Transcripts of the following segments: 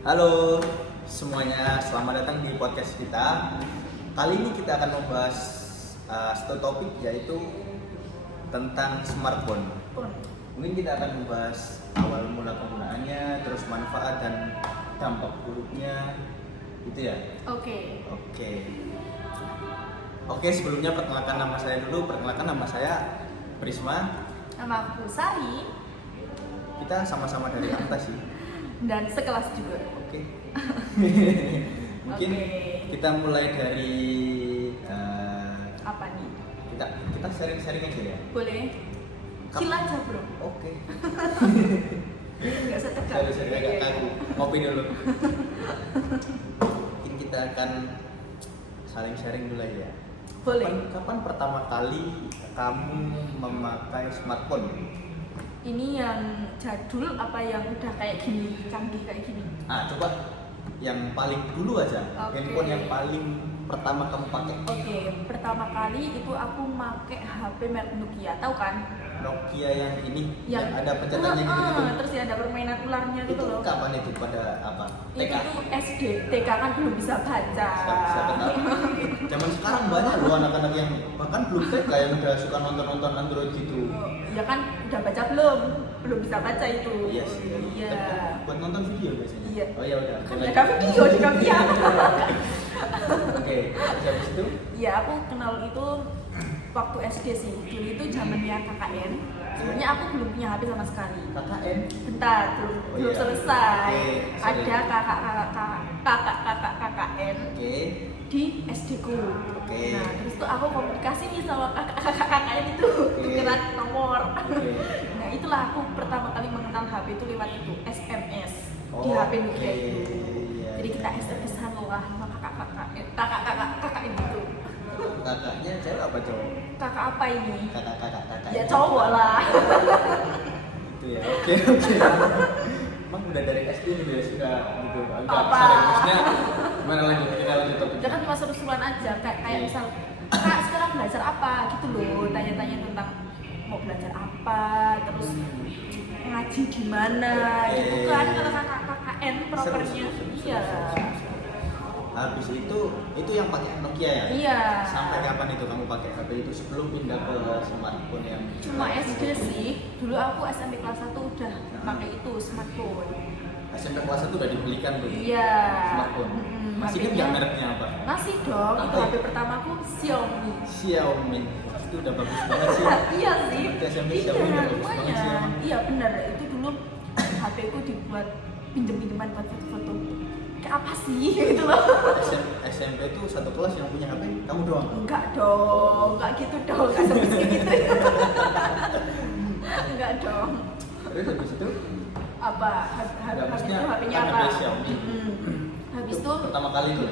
Halo semuanya, selamat datang di podcast kita. Kali ini kita akan membahas satu topik, yaitu tentang smartphone. Mungkin kita akan membahas awal mula penggunaannya, terus manfaat dan dampak buruknya, gitu ya. Oke. Oke, sebelumnya perkenalkan nama saya dulu. Perkenalkan, nama saya Prisma. Nama aku Sari Kita sama-sama dari Akta sih. dan sekelas juga. Oke. Mungkin Oke. kita mulai dari Apa nih? kita sharing-sharing aja ya. Boleh? Chill aja bro. Oke. Gak usah tegang. Sharing-sharing agak kaku. Ngopi dulu. Mungkin kita akan saling sharing dulu ya. Boleh. Kapan pertama kali kamu memakai smartphone? Ini yang jadul apa yang udah kayak gini, canggih kayak gini? Coba yang paling dulu aja. Oke. Handphone yang paling pertama kamu pakai. Oke, pertama kali itu aku make HP merek Nokia, tahu kan? Nokia yang ini yang ada pencetannya gitu. Terus ya ada permainan ularnya gitu loh. Kapan itu, pada apa? Itu TK. tuh SD, TK kan belum bisa baca. Siapa tahu. Zaman sekarang banyak loh anak-anak yang bahkan belum TK yang udah suka nonton Android gitu. Ya kan udah baca belum bisa baca itu. Iya sih. Iya. Tapi buat nonton video biasanya. Iya. Oh ya udah. Kan ada video di Nokia. Oke. Terus habis itu? Ya aku kenal itu waktu SD sih. Dulu itu zamannya KKN. Sebenarnya aku belum punya HP sama sekali. KKN. Bentar, belum Oh, belum iya. selesai. Oke, sorry. Ada kakak KKN Oke. di SD ku. Oke. Nah, terus tuh aku komunikasi nih sama kakak KKN itu, Oke. tukeran nomor. Oke. Nah, itulah aku pertama kali mengenal HP itu lewat itu, SMS di Oh, HP Nokia oke. itu. Iya, Jadi iya. kita SMS-an lah sama kakak itu. Kakaknya cewek apa cowok? Kakak apa ini? Kakak. Ya cowok lah. Itu ya. Oke. Emang udah dari SD gitu ya suka gitu. Agak Apa? sering. Maksudnya gimana lanjut? Kita lanjut topiknya. Dia kan cuma seru-seruan aja, kayak misal kak sekarang belajar apa gitu loh, tanya-tanya tentang mau belajar apa, terus ngaji gimana gitu kan, kalau kakak KKN propernya. Iya. Habis itu yang pakai Nokia ya? Iya. Sampai kapan itu kamu pakai HP itu sebelum pindah ke smartphone yang Cuma SD sih. Dulu aku SMP kelas 1 udah pakai itu smartphone. SMP kelas 1 udah dibelikan tuh Iya. smartphone. Masih HP-nya- ingat mereknya apa? Masih dong. Apa Itu ya? HP pertamaku Xiaomi. Xiaomi. Itu udah bagus banget sih. Iya sih. Seperti SMP Iya, Xiaomi udah bagus banget sih lumayan. emang. Iya benar. Itu dulu HP ku dibuat pinjem-pinjeman buat foto-foto. Kayak apa sih gitu loh. SMP itu satu kelas yang punya HP kamu doang. Enggak dong, enggak gitu dong. Enggak seperti gitu. Enggak dong. Terus habis itu Apa? Enggak, Habis maksudnya itu HP-nya kan apa? HP Xiaomi. Habis itu pertama kali tuh.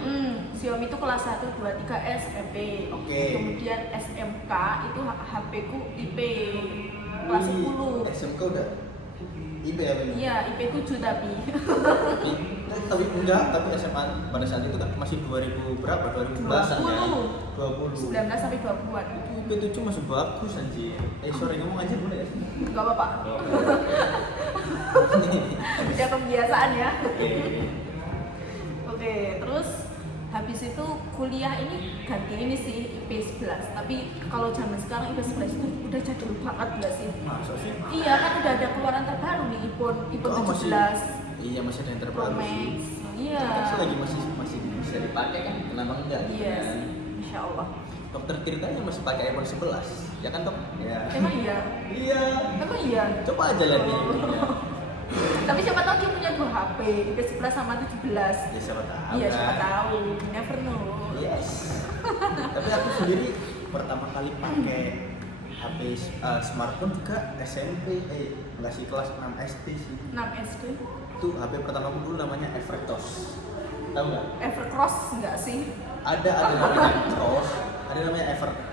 Xiaomi itu kelas 1, 2, 3 SMP. Oke. Kemudian SMK itu HP ku IP kelas 10. SMK udah IP ya bener? Iya, IP 7 tapi. Tapi enggak, tapi SMA pada saat itu kan masih 2000 berapa? 2010-an ya? 20. 19 sampai 20-an. Itu IP 7 masih bagus anjir. Sorry, ngomong aja boleh ya? Enggak apa-apa. Oh. Udah kebiasaan ya. Oke. Oke, terus habis itu kuliah ini ganti ini sih IP 11. Tapi kalau zaman sekarang IP 11 itu udah jadul banget enggak sih? Masa sih? Iya kan udah ada keluaran terbaru nih iPhone Oh, masih. 17 Iya, masih ada yang Pro terbaru Max. sih. Iya. Kan selagi masih bisa dipakai kan, kenapa enggak? Iya Kan? sih. Insya Allah. Dokter Tirtanya masih pakai iPhone 11, ya kan dok? Ya. Emang iya? Iya. Emang iya? Coba aja lihat nih. Tapi siapa tahu dia punya 2 HP, IP 11 sama 17. Ya siapa tahu. Iya, siapa kan? tahu. Never know. Yes. Tapi aku sendiri pertama kali pakai HP smartphone juga SMP, enggak sih, kelas 6 SD sih. 6 SD. Itu HP pertama aku dulu namanya Evertos. Tahu nggak? Evercross enggak sih? Ada namanya Cross, ada namanya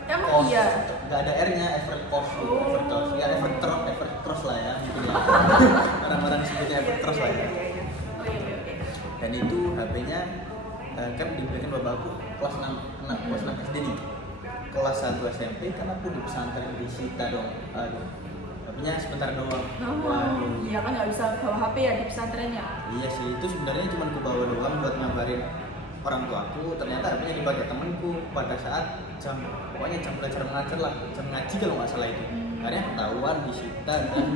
Emang iya? Nggak ada R-nya, Evercross, Oh. Evertos. Ya Evercross lah ya, gitu ya. Orang-orang sebutnya Evercross lah ya. Oke. Dan itu HP-nya kan diberikan bapak aku kelas 6 SD nih. Kelas 1 SMP kan aku di pesantren di Sita dong. Aduh, HP-nya sebentar doang. Iya kan nggak bisa bawa HP ya di pesantren ya. Iya sih, itu sebenarnya cuma aku bawa doang buat ngabarin orang tuaku. Ternyata HP-nya dipakai temanku pada saat pokoknya jam belajar mengajar lah, jam ngaji kalau nggak salah itu. Karena ketahuan disita dan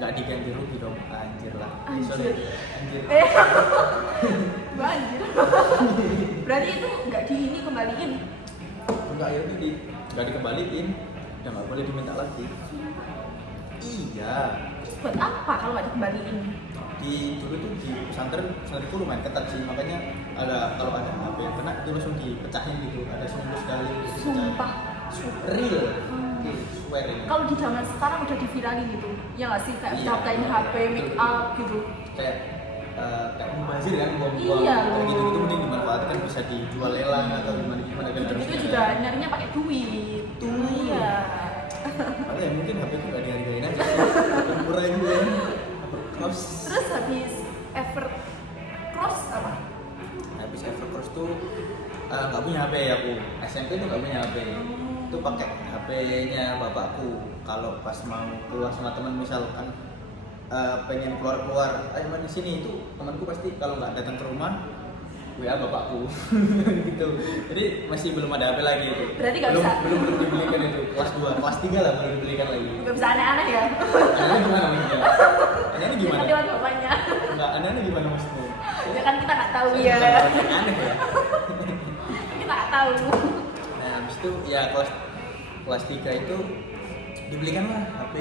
nggak diganti rugi dong. Anjir lah. Anjir. Anjir. Anjir. Berarti itu nggak kembaliin. Enggak, ya udah nggak dikembaliin, ya nggak boleh diminta lagi. Iya. Terus buat apa kalau nggak dikembaliin? Dulu tuh di pesantrenku lumayan ketat sih, makanya kalau ada HP yang kena itu langsung dipecahin gitu, ada seminggu sekali gitu. Sumpah. Real. Swear ini. Kalau di zaman sekarang udah diviralin gitu, ya nggak sih kayak Iya, katain HP, make up gitu. Kayak mubazir kan, buang-buang Iya, kayak loh. gitu mending dimanfaatkan, bisa dijual lelang atau gimana kan Itu harusnya. juga nyarinya pakai duit. Tuh. Iya. Makanya mungkin HP ku nggak dihargain aja, murah juga. Cross. Terus habis ever cross apa? Habis Evercross tuh nggak punya HP aku. SMP tuh nggak punya HP. Itu pakai HP-nya bapakku. Kalau pas mau keluar sama teman misalkan pengen keluar, ayo main di sini, itu temanku pasti kalau nggak datang ke rumah WA bapakku. Gitu. Jadi masih belum ada HP lagi itu. Berarti nggak belum, bisa. belum dibelikan itu. Kelas 2, kelas 3 lah baru dibelikan lagi. Nggak bisa aneh-aneh ya? Anehnya gimana maksudnya? Anehnya gimana? Kan lewat bapaknya. Enggak, anehnya gimana maksudnya? Ya kan kita nggak tahu ya. Bukan aneh ya. Kita nggak tahu. Nah, habis itu ya kelas 3 itu dibelikan lah HP,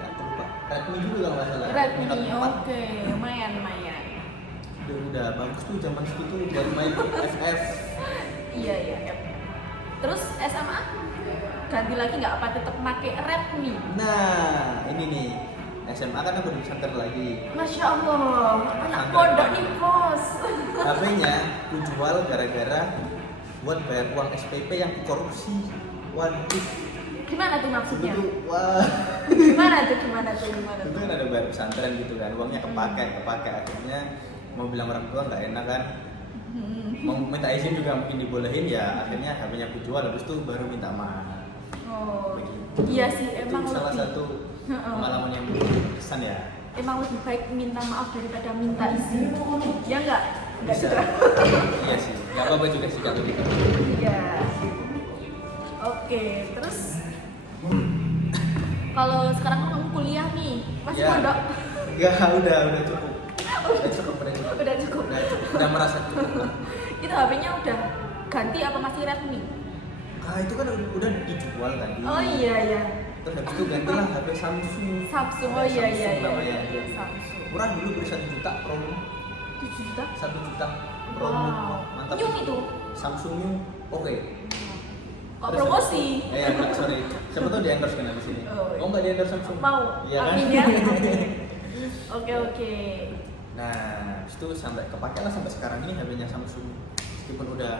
aku lupa, Redmi juga kalau nggak salah. Redmi, Note 4. oke, lumayan. Udah bagus tuh zaman segitu buat main FF. Iya. Terus SMA ganti lagi nggak apa tetap pakai Redmi? Nah, ini nih SMA kan aku di pesantren lagi. Masya Allah, anak pondok nih bos. HP-nya aku jual gara-gara buat bayar uang SPP yang korupsi. Waduh, Gimana tuh maksudnya? itu wah. Gimana tuh? Itu kan ada bayar pesantren gitu kan, uangnya kepake akhirnya mau bilang orang tua nggak enak kan, mau minta izin juga mungkin dibolehin, ya akhirnya HP-nya aku jual, habis itu baru minta maaf. Oh, Begitu. iya sih, emang itu salah lebih. satu pengalaman yang berkesan ya. Emang lebih baik minta maaf daripada minta izin. Ya nggak Bisa. juga. Iya sih, nggak apa-apa juga sih kalau gitu. Iya. Oke, terus kalau sekarang kan kamu kuliah nih, masih Ya. pondok? Ya udah cukup. Udah cukup. Udah cukup. Udah merasa cukup. Itu HP-nya udah ganti apa masih Redmi? Itu kan udah dijual tadi. Oh iya. Terus habis itu gantilah HP Samsung. Samsung, oh iya. namanya. Samsung. Murah dulu beli 1 juta promo. 7 juta? 1 juta promo. Wow. Mantap. New itu? Samsung New. Oke. Kok Terus promosi? enggak, sorry. Siapa tahu di endorse kan di sini. Oh, iya. Oh, enggak di endorse Samsung. Mau? Iya kan? Amin ya. Oke. Nah, itu sampai kepake lah sampai sekarang ini HP-nya Samsung. Meskipun udah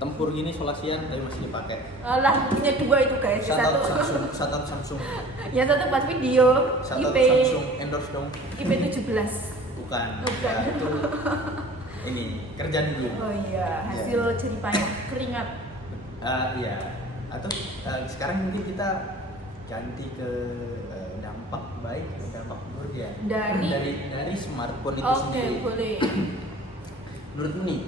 tempur gini solasian tapi masih dipakai. Lah, punya 2 itu guys. Satu Samsung. Yang satu buat video, Satu IP Samsung endorse dong. IP 17. Bukan. Oh, bukan. Ya, itu ini kerja dulu. Oh iya, hasil jerih payah keringat. Iya. Atau sekarang mungkin kita ganti ke dampak baik dan dampak buruk ya. Dari smartphone itu Oke, sendiri. boleh. Menurutmu nih,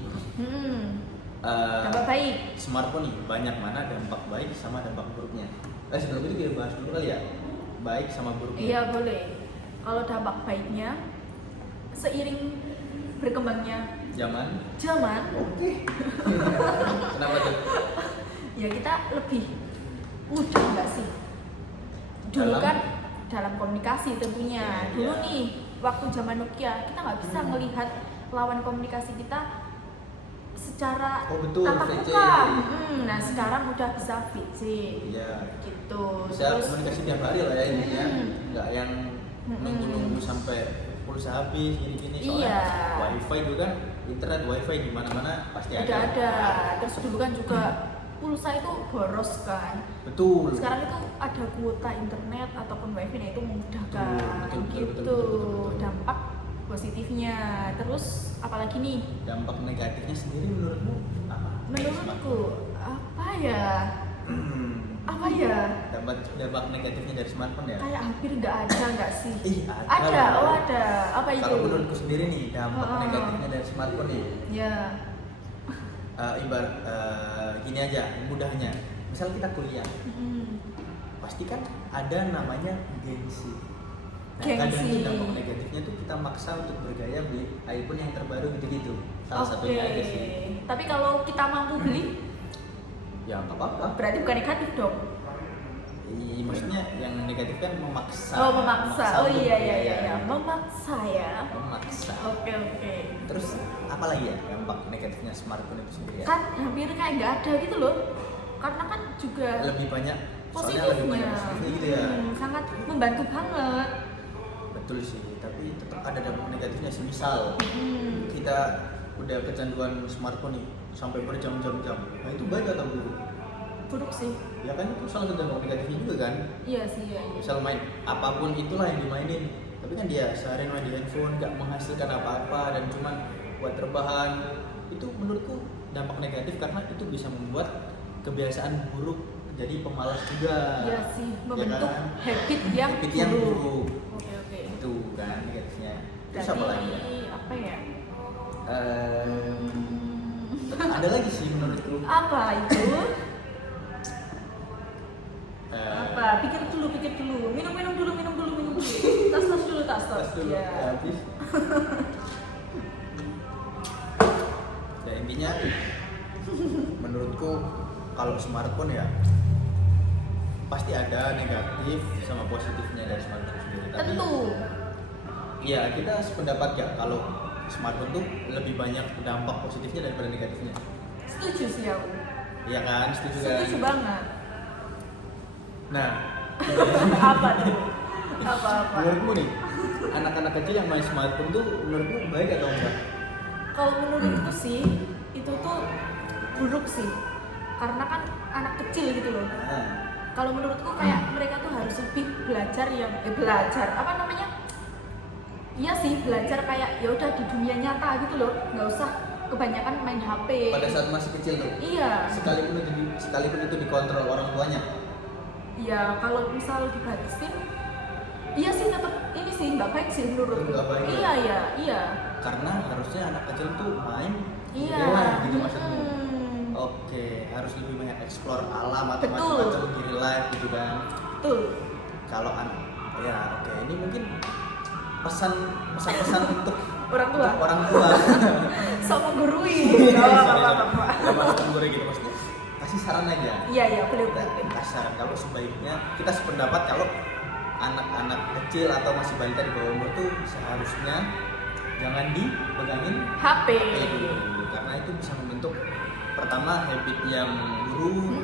Dampak baik. smartphone nih banyak mana dampak baik sama dampak buruknya? Sebelum itu kita bahas dulu kali ya, baik sama buruknya. Iya, boleh. Kalau dampak baiknya seiring berkembangnya Zaman. Oke. Kenapa tuh? Ya kita lebih mudah nggak sih? Dulu Dalam? kan dalam komunikasi tentunya. Dulu Iya. nih waktu zaman Nokia kita nggak bisa melihat lawan komunikasi kita secara Oh, betul, tatap VC. muka. Nah sekarang udah bisa VC Iya. gitu. Bisa Terus komunikasi tiap hari lah ya ini ya. Nggak yang Hmm. nunggu sampai pulsa habis gini-gini. Iya. Soalnya wifi juga kan, internet wifi di mana-mana pasti udah ada. Terus dulu kan juga pulsa itu boros kan. Betul. Sekarang itu ada kuota internet ataupun wifi, nah itu memudahkan Betul. dampak positifnya. Terus apalagi nih Dampak negatifnya sendiri menurutmu apa? menurutku apa ya, Apa ya? Dampak negatifnya dari smartphone ya. Kayak hampir nggak ada nggak sih? Ada. Ada, oh ada. Apa itu? Kalau menurutku sendiri nih dampak negatifnya dari smartphone nih. Ya. Ibarat gini aja mudahnya. Misal kita kuliah, pasti kan ada namanya gengsi. Kadang tuh dampak negatifnya tuh kita maksa untuk bergaya beli iPhone yang terbaru gitu-gitu. Salah satunya aja sih. Tapi kalau kita mampu beli, ya nggak apa-apa. berarti bukan negatif dong. Maksudnya yang negatif kan memaksa. Oh memaksa. Oh untuk iya bergaya. memaksa ya. Memaksa. Oke. Terus apa lagi ya dampak negatifnya smartphone itu sendiri ya? Kan hampir kayak nggak ada gitu loh. Karena kan juga Lebih banyak soalnya lebih banyak positifnya gitu ya. Sangat membantu banget. Betul sih, tapi tetap ada dampak negatifnya sih. Misal kita udah kecanduan smartphone nih sampai berjam-jam. Nah itu baik atau buruk? Buruk sih. Ya kan itu salah satu dampak negatifnya juga kan. Iya sih ya. Misal main apapun itulah yang dimainin, tapi kan dia seharian main di handphone nggak menghasilkan apa-apa dan cuman buat rebahan. Itu menurutku dampak negatif karena itu bisa membuat kebiasaan buruk jadi pemalas juga. Iya sih, membentuk kan? habit yang buruk. Oke. Itu kan negatifnya. Terus Berarti apa lagi ya? apa ya? Ada lagi sih menurutku. Apa itu? Apa? Pikir dulu. Minum dulu. Tas dulu. Tas dulu. Ya. Habis. Ya intinya menurutku kalau smartphone ya pasti ada negatif sama positifnya dari smartphone sendiri. Tentu. Iya, kita sependapat ya kalau smartphone tuh lebih banyak dampak positifnya daripada negatifnya. Setuju sih aku. Iya kan, setuju kan? Setuju banget. Nah, Apa tuh? Apa? menurutmu nih, anak-anak kecil yang main smartphone tuh menurutmu baik atau enggak? Kalau menurutku sih itu tuh buruk sih. Karena kan anak kecil gitu loh. Nah, Kalau menurutku kayak mereka tuh harus lebih belajar apa namanya? Iya sih, belajar kayak ya udah di dunia nyata gitu loh, nggak usah kebanyakan main HP. pada saat masih kecil tuh, Iya. sekalipun itu dikontrol orang tuanya. Iya, kalau misal dibatasin, iya sih tetap ini sih nggak baik sih menurutku. Nggak baik ya? Iya. Karena harusnya anak kecil tuh main Iya. real gitu maksudnya. Oke, harus lebih banyak explore alam atau Betul. macam-macam di real life gitu kan. Tuh. Kalau anak, ya oke, ini mungkin pesan-pesan untuk Orang tua. orang tua. Sok menggurui. Gak masuk gue gitu maksudnya. Kasih saran aja. Iya, boleh. Kasih saran kalau sebaiknya kita sependapat kalau anak-anak kecil atau masih balita di bawah umur tuh seharusnya jangan dipegangin HP. dulu karena itu bisa membentuk pertama habit yang buruk,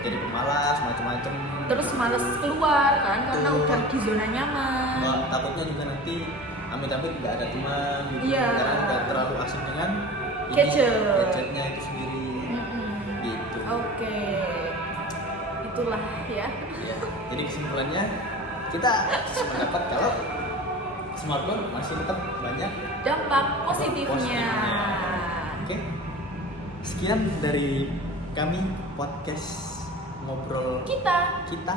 jadi pemalas macam-macam. Terus males keluar kan karena Betul. udah di zona nyaman. Nggak, takutnya juga nanti amit-amit nggak ada teman gitu. Iya. Karena udah terlalu asik dengan gadgetnya itu sendiri. Gitu. Oke. Itulah ya. Ya. Jadi kesimpulannya kita sependapat kalau smartphone masih tetap banyak Dampak positifnya. Oke. Sekian dari kami podcast ngobrol Kita. kita.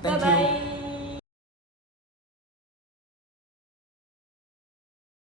Bye Thank you. bye.